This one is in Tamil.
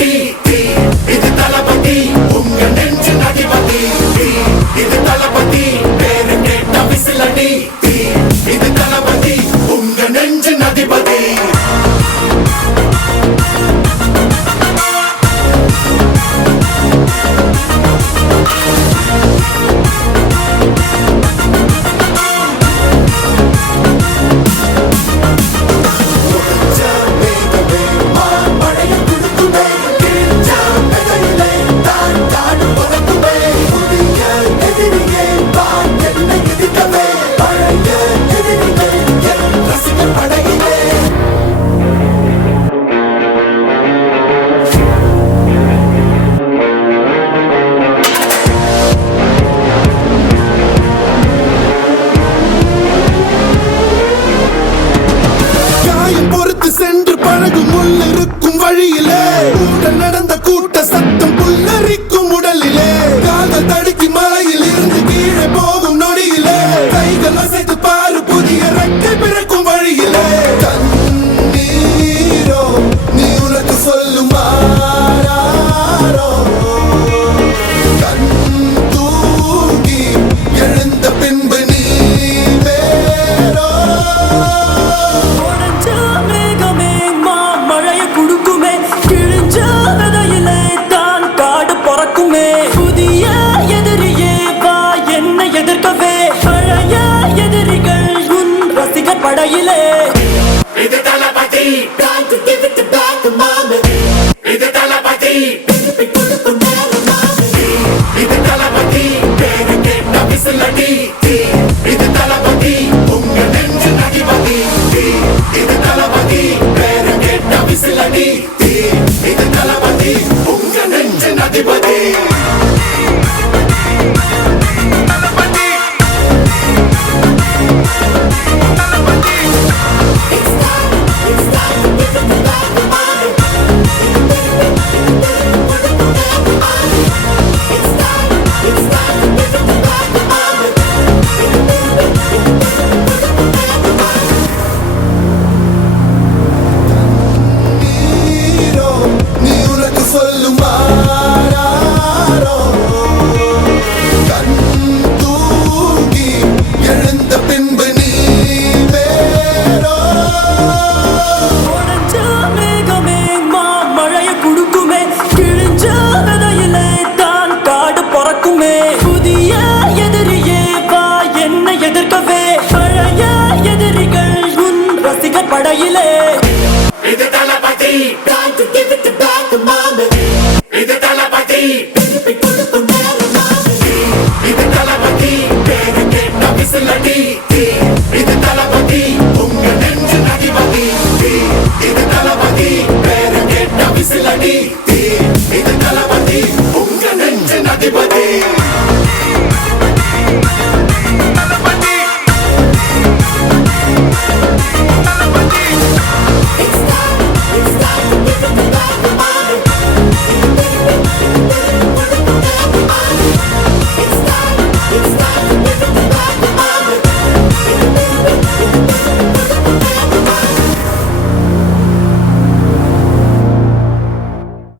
விசிலடி இது தளபதி உங்க நெஞ்சு நதிபதி இது தளபதி பேரு கேட்ட விசிலடி இது தளபதி உங்க நெஞ்சு நதிபதி சென்று பழகும் உள்ளிருக்கும் வழியிலே நடந்த கூட்ட சத்தம் புல்லரிக்கும் உடலிலே கால்கள் தடுக்கி மலையில் இருந்து கீழே போகும் நொடியிலே கைகள் அசைத்து பாரு புதிய ரெக்கை பிறக்கும் வழியிலே கண்ணீரோ நீ உனக்கு சொல்லும் கண் தூங்கி எழுந்த பின்பு நீ வேறோ படையிலே இது தளபதி time to give it back to mama இது தளபதி திருப்பி கொடுக்கும் நேரம் மாமி இது தளபதி பேரு கேட்ட விசிலடி இது தளபதி உங்க நெஞ்சு நதிபதி இது தளபதி பேரு கேட்ட விசிலடி இது தளபதி உங்க நெஞ்சு நதிபதி படையிலே இது தளபதி time to give it back to mama இது தளபதி திருப்பி கொடுக்கும் நேரம் மாமி இது தளபதி பேரு கேட்ட விசிலடி இது தளபதி உங்க நெஞ்சு நதிபதி இது தளபதி பேரு கேட்ட விசிலடி